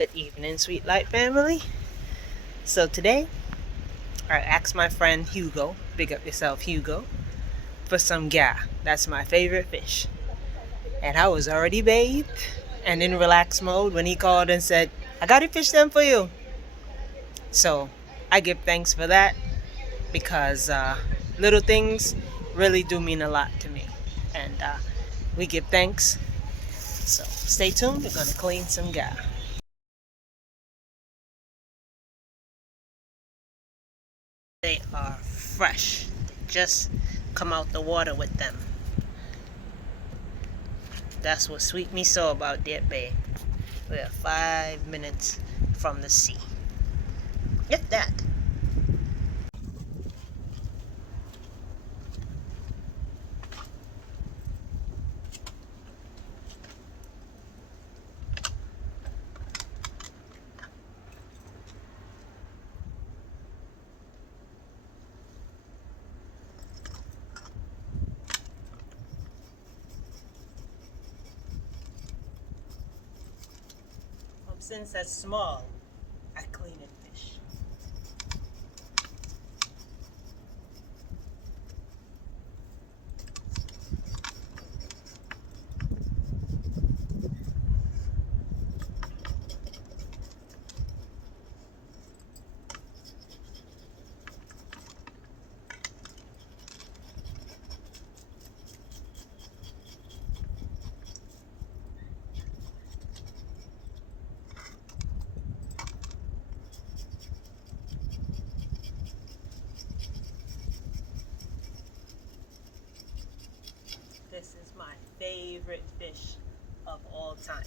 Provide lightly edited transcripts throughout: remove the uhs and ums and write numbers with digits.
Good evening, Sweet Light family. So today, I asked my friend Hugo, big up yourself, Hugo, for some ga. That's my favorite fish. And I was already bathed and in relax mode when he called and said, I got to fish them for you. So I give thanks for that because little things really do mean a lot to me. And we give thanks. So stay tuned, we're going to clean some ga. They are fresh. Just come out the water with them. That's what sweet me so about Dieppe Bay. We're 5 minutes from the sea. Get that. Since that's small, I clean it fish. This is my favorite fish of all time.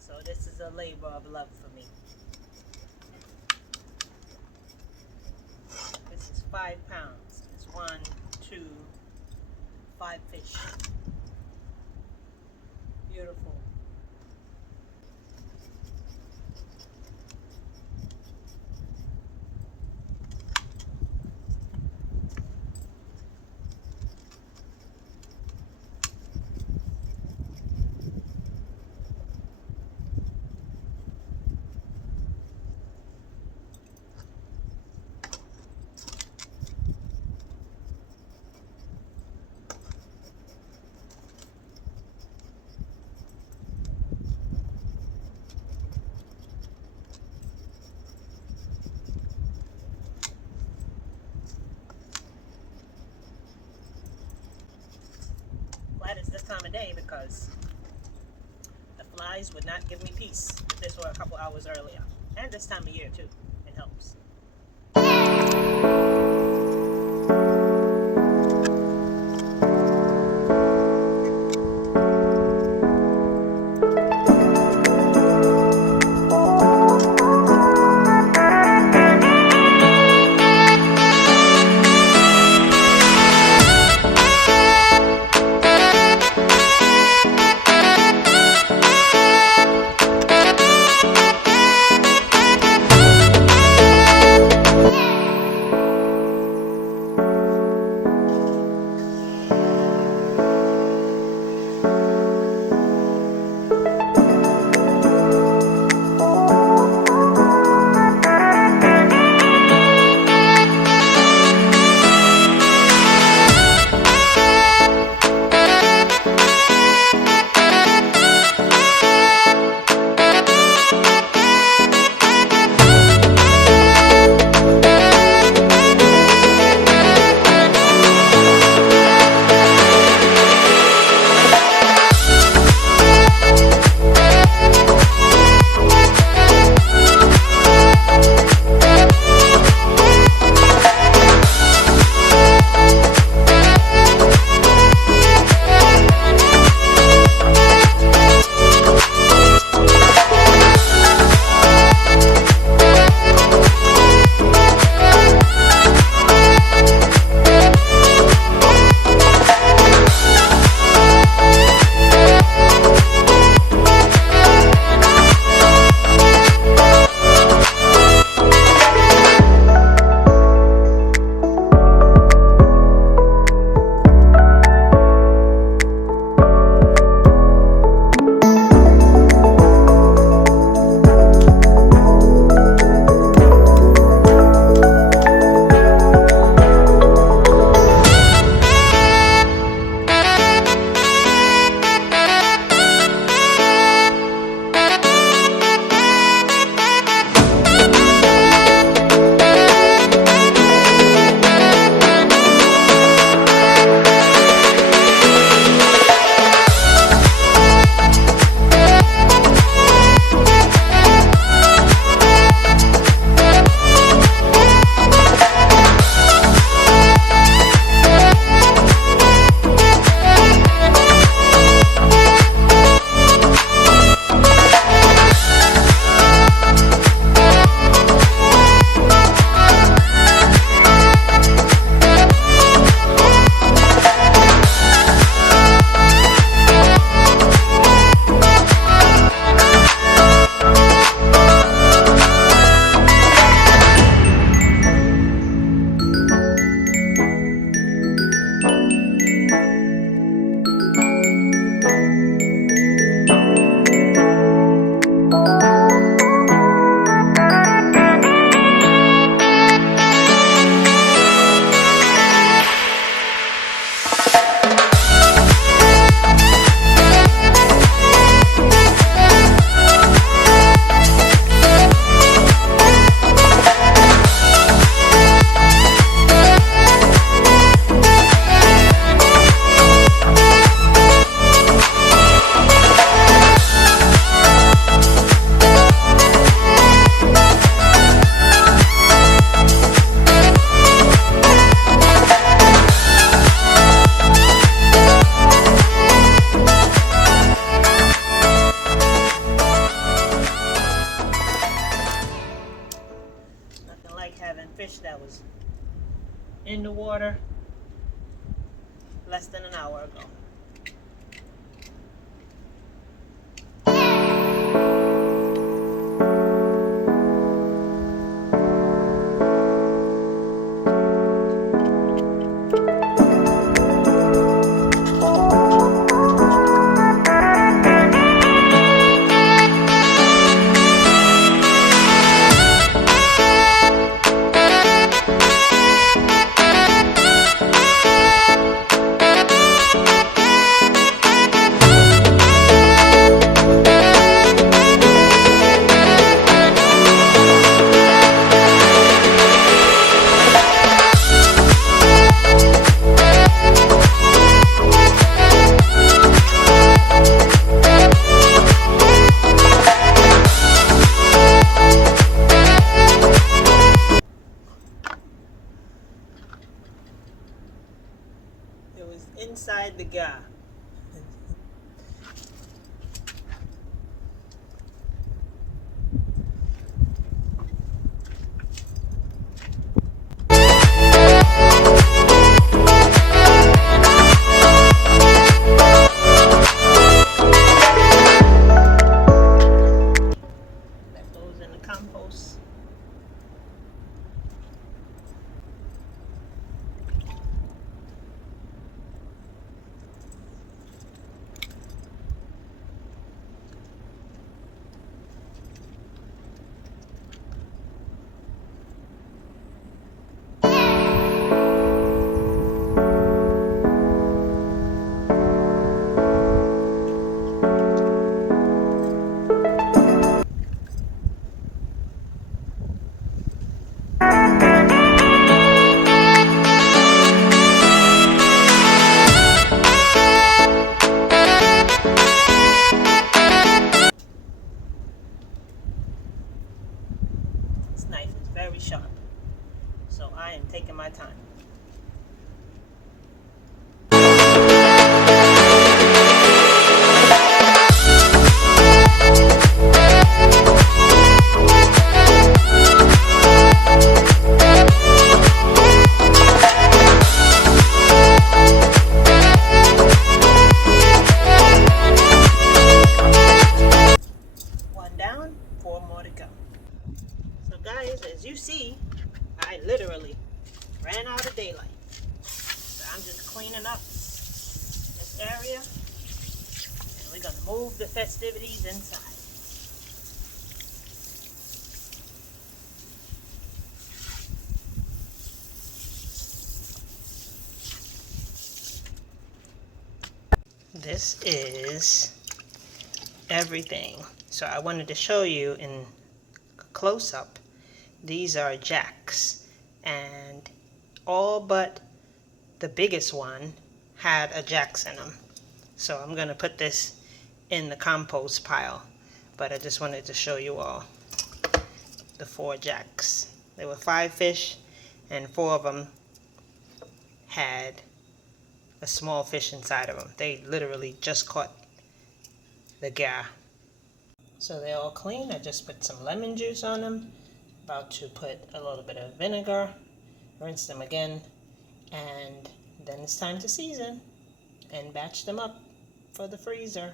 So this is a labor of love for me. This is 5 pounds. It's 1, 2, 5 fish. Beautiful. Glad it's this time of day because the flies would not give me peace if this were a couple hours earlier. And this time of year too. It helps. fish that was in the water less than an hour ago. It was inside the guy. That goes in the compost. This knife is very sharp, so I am taking my time. One down, 4 more to go. So guys, as you see, I literally ran out of daylight. So I'm just cleaning up this area, and we're gonna move the festivities inside. This is everything. So I wanted to show you in close-up. These are jacks, and all but the biggest one had a jacks in them. So I'm gonna put this in the compost pile, but I just wanted to show you all the 4 jacks. There were 5 fish, and 4 of them had a small fish inside of them. They literally just caught the gar. So they're all clean. I just put some lemon juice on them. About to put a little bit of vinegar, rinse them again, and then it's time to season and batch them up for the freezer.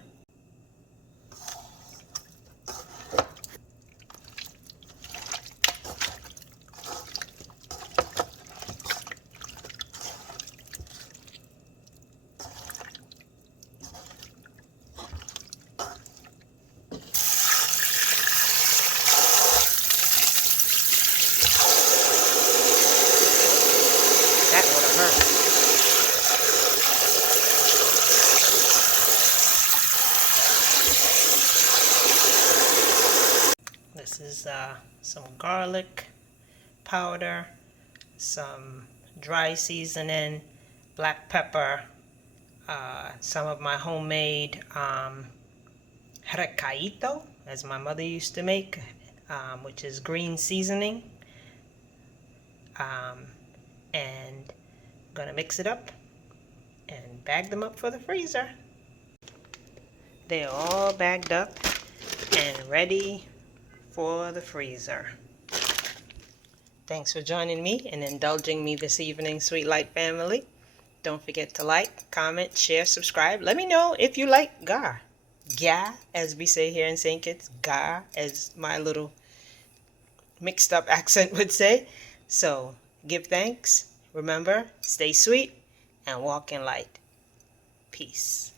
That would have hurt. This is some garlic powder, some dry seasoning, black pepper, some of my homemade recaito, as my mother used to make, which is green seasoning. And I'm gonna mix it up and bag them up for the freezer. They're all bagged up and ready for the freezer. Thanks for joining me and indulging me this evening, Sweet Light family. Don't forget to like, comment, share, subscribe. Let me know if you like gar. Gah, as we say here in St. Kitts. Gar, as my little mixed up accent would say. So, give thanks. Remember, stay sweet and walk in light. Peace.